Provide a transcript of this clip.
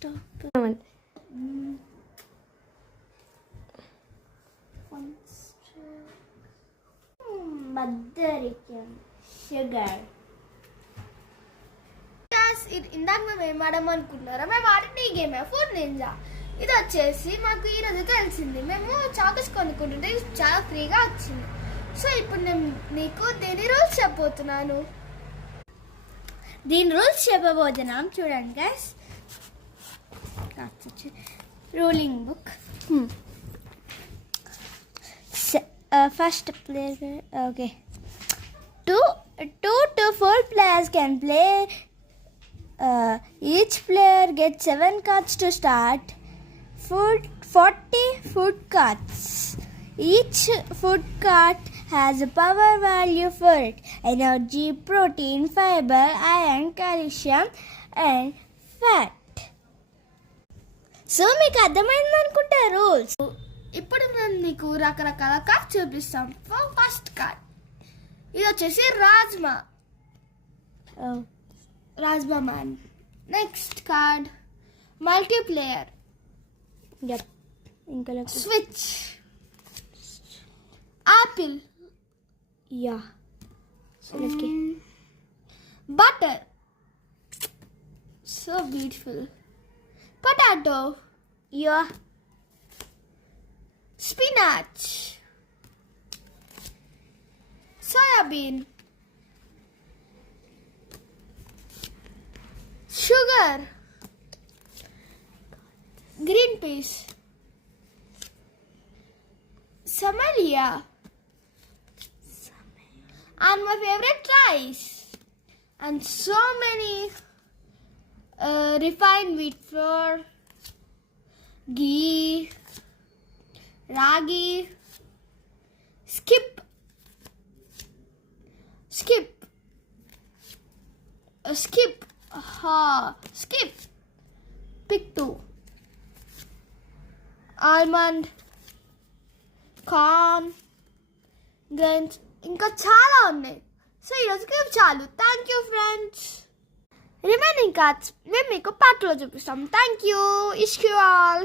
స్టాప్. బద్దరికం షుగర్. ఇందాక మేము ఏం ఆడమనుకుంటున్నారా? మేము ఆడింది ఈ గేమ్ ఫుడ్ నింజా. ఇది వచ్చేసి మాకు ఈరోజు తెలిసింది. మేము చాక్లెట్స్ కొనుక్కుంటుంటే చాలా ఫ్రీగా వచ్చింది. సో ఇప్పుడు నేను నీకు దీని రూల్స్ చెప్పబోతున్నాను. చూడండి guys, ruling book. First player, okay, 2 to 4 players can play. Each player gets 7 cards to start. 40 food cards. Each food card has a power value for it: energy, protein, fiber, iron, calcium, and fat. So మీకు అర్థమైంది అనుకుంటా రూల్స్. ఇప్పుడు నేను నీకు రకరకాల కార్డ్ చూపిస్తాం. First card ఇది వచ్చేసి rajma man. Next card multiplayer. ఇంకా switch. Apple. Yeah, butter, so beautiful. Potato. Yeah. Spinach. Soybean. Sugar. Green peas. Samalia. And my favorite rice. And so many refined wheat flour, ghee, ragi, skip, pick 2, almond, corn, grains, ఇంకా చాలా ఉన్నాయి. సో ఈరోజుకి చాలు. Thank you friends. Remaining cards మేము మీకు పార్ట్లో చూపిస్తాం. Thank you. Ishq you all.